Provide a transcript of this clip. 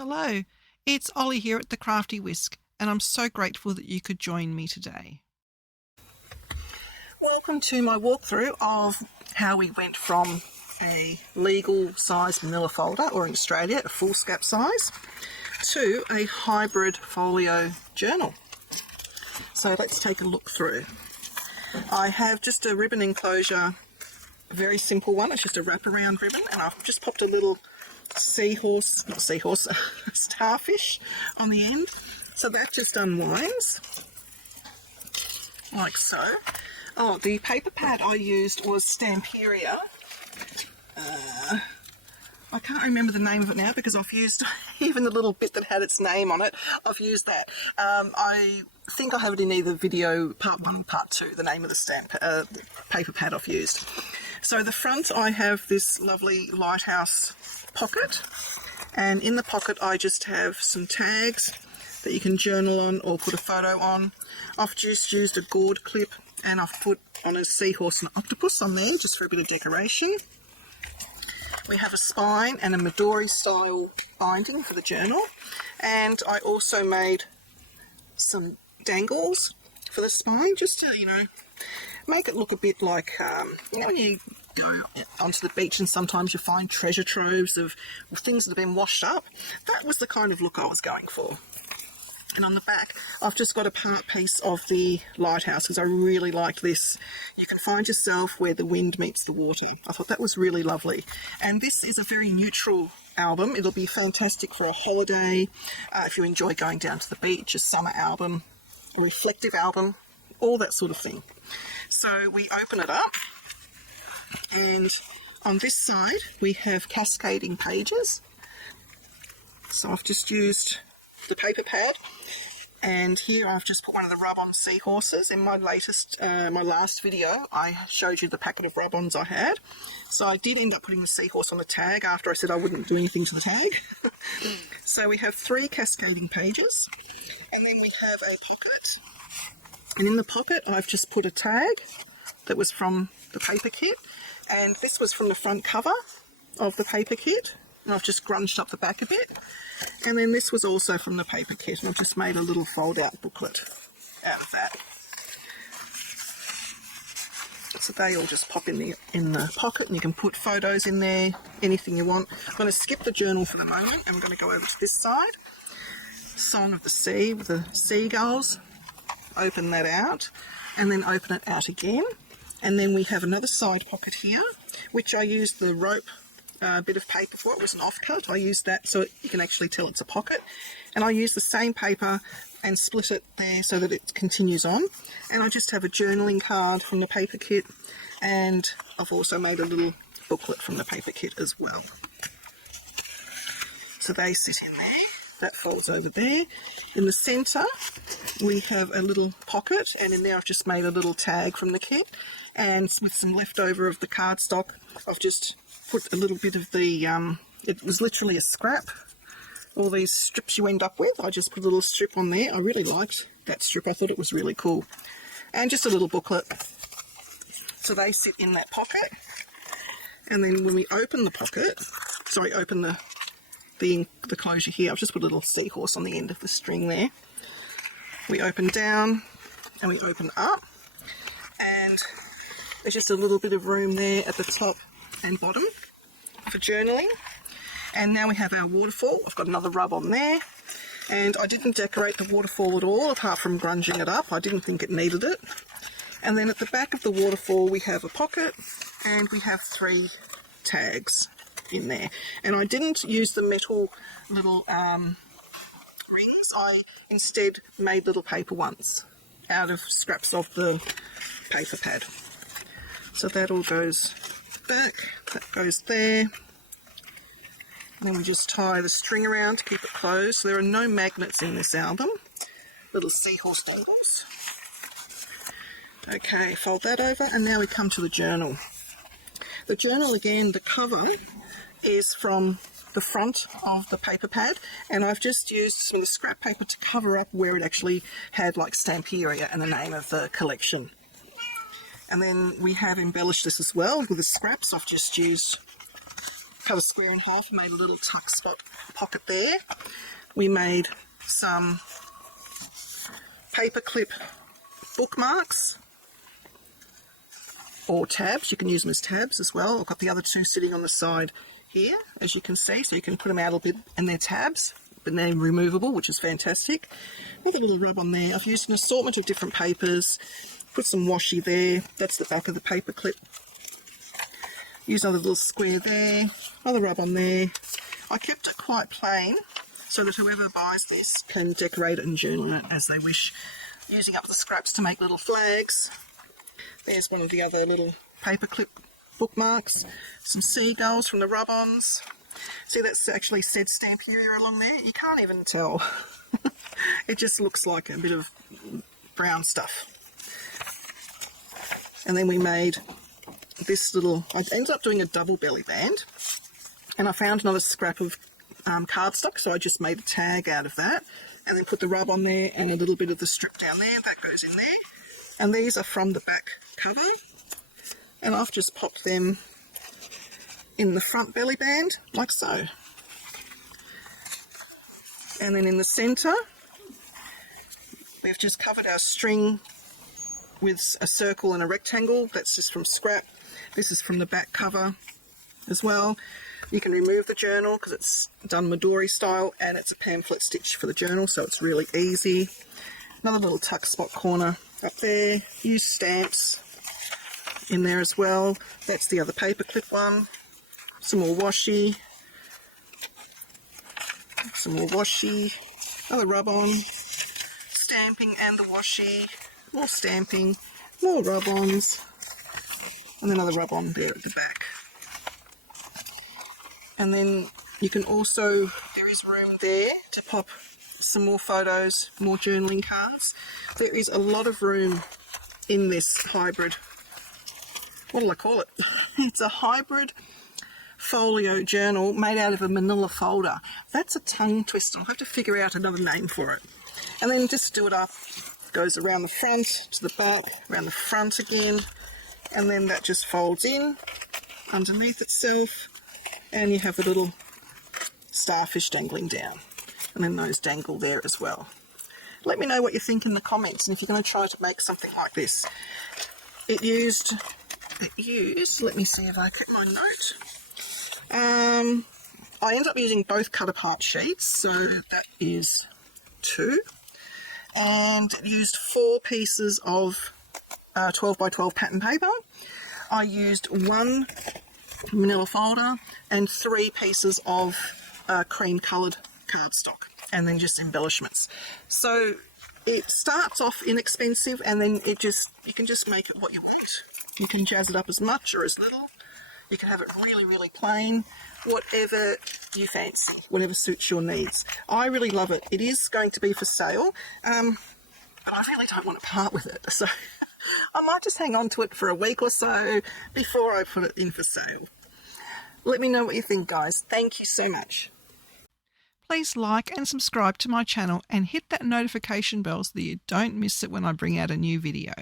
Hello, it's Ollie here at the Crafty Whisk, and I'm so grateful that you could join me today. Welcome to my walkthrough of how we went from a legal size manila folder, or in Australia a foolscap size, to a hybrid folio journal. So let's take a look through. I have just a ribbon enclosure, a very simple one. It's just a wraparound ribbon, and I've just popped a little starfish on the end. So that just unwinds, like so. Oh, the paper pad I used was Stamperia. I can't remember the name of it now because I've used even the little bit that had its name on it. I've used that. I think I have it in either video part 1 or part 2, the name of the paper pad I've used. So the front I have this lovely lighthouse pocket, and in the pocket I just have some tags that you can journal on or put a photo on. I've just used a gourd clip and I've put on a seahorse and an octopus on there just for a bit of decoration. We have a spine and a Midori style binding for the journal, and I also made some dangles for the spine just to, make it look a bit like, when you go onto the beach and sometimes you find treasure troves of things that have been washed up. That was the kind of look I was going for. And on the back, I've just got a part piece of the lighthouse because I really liked this. You can find yourself where the wind meets the water. I thought that was really lovely. And this is a very neutral album. It'll be fantastic for a holiday, if you enjoy going down to the beach, a summer album, a reflective album, all that sort of thing. So we open it up, and on this side we have cascading pages. So I've just used the paper pad, and here I've just put one of the rub-on seahorses. In my last video I showed you the packet of rub-ons I had, so I did end up putting the seahorse on the tag after I said I wouldn't do anything to the tag. So we have 3 cascading pages, and then we have a pocket, and in the pocket I've just put a tag that was from the paper kit, and this was from the front cover of the paper kit, and I've just grunged up the back a bit. And then this was also from the paper kit, and I've just made a little fold-out booklet out of that. So they all just pop in the pocket, and you can put photos in there, anything you want. I'm going to skip the journal for the moment, and I'm going to go over to this side. Song of the Sea with the seagulls. Open that out, and then open it out again. And then we have another side pocket here, which I used the rope bit of paper for. It was an offcut. I used that so you can actually tell it's a pocket, and I used the same paper and split it there so that it continues on. And I just have a journaling card from the paper kit, and I've also made a little booklet from the paper kit as well. So they sit in there. That folds over there. In the centre we have a little pocket, and in there I've just made a little tag from the kit, and with some leftover of the cardstock I've just put a little bit of the, it was literally a scrap, all these strips you end up with. I just put a little strip on there. I really liked that strip. I thought it was really cool. And just a little booklet. So they sit in that pocket. And then when we open the pocket, open the closure here, I've just put a little seahorse on the end of the string there. We open down and we open up, and there's just a little bit of room there at the top and bottom for journaling. And now we have our waterfall. I've got another rub on there, and I didn't decorate the waterfall at all apart from grunging it up. I didn't think it needed it. And then at the back of the waterfall we have a pocket, and we have 3 tags in there. And I didn't use the metal little rings. I instead made little paper ones out of scraps of the paper pad. So that all goes back, that goes there, and then we just tie the string around to keep it closed. So there are no magnets in this album. Little seahorse dangles. Okay, fold that over, and now we come to the journal. The journal, again, the cover is from the front of the paper pad, and I've just used some of the scrap paper to cover up where it actually had like Stamperia and the name of the collection. And then we have embellished this as well with the scraps. I've just used, cut a square in half and made a little tuck spot pocket there. we made some paperclip bookmarks or tabs. You can use them as tabs as well. I've got the other two sitting on the side here, as you can see, so you can put them out a little bit, and they're tabs, but they're removable, which is fantastic. Another little rub on there. I've used an assortment of different papers. Put some washi there. That's the back of the paper clip. Use another little square there. Another rub on there. I kept it quite plain so that whoever buys this can decorate it and journal it as they wish, using up the scraps to make little flags. There's one of the other little paperclip bookmarks. Some seagulls from the rub-ons. See, that's actually said Stamperia along there. You can't even tell. It just looks like a bit of brown stuff. And then we made this little, I ended up doing a double belly band, and I found another scrap of cardstock, so I just made a tag out of that, and then put the rub on there and a little bit of the strip down there. That goes in there. And these are from the back cover, and I've just popped them in the front belly band, like so. And then in the centre, we've just covered our string with a circle and a rectangle. That's just from scrap. This is from the back cover as well. You can remove the journal because it's done Midori style, and it's a pamphlet stitch for the journal, so it's really easy. Another little tuck spot corner up there. Use stamps in there as well. That's the other paperclip one. Some more washi. Some more washi. Another rub-on. Stamping and the washi. More stamping. More rub-ons. And another rub-on there at the back. And then you can also, there is room there to pop some more photos, more journaling cards. There is a lot of room in this hybrid, what do I call it? It's a hybrid folio journal made out of a manila folder. That's a tongue twister. I'll have to figure out another name for it. And then just do it up. Goes around the front to the back, around the front again, and then that just folds in underneath itself, and you have a little starfish dangling down. And then those dangle there as well. Let me know what you think in the comments, and if you're going to try to make something like this. It used, let me see if I kept my note. I ended up using both cut apart sheets, so that is 2. And it used 4 pieces of 12 by 12 pattern paper. I used 1 manila folder and 3 pieces of cream coloured cardstock, and then just embellishments. So it starts off inexpensive, and then you can just make it what you want. You can jazz it up as much or as little. You can have it really, really plain, whatever you fancy, whatever suits your needs. I really love it. It is going to be for sale, but I really don't want to part with it. So I might just hang on to it for a week or so before I put it in for sale. Let me know what you think, guys. Thank you so much. Please like and subscribe to my channel and hit that notification bell so that you don't miss it when I bring out a new video.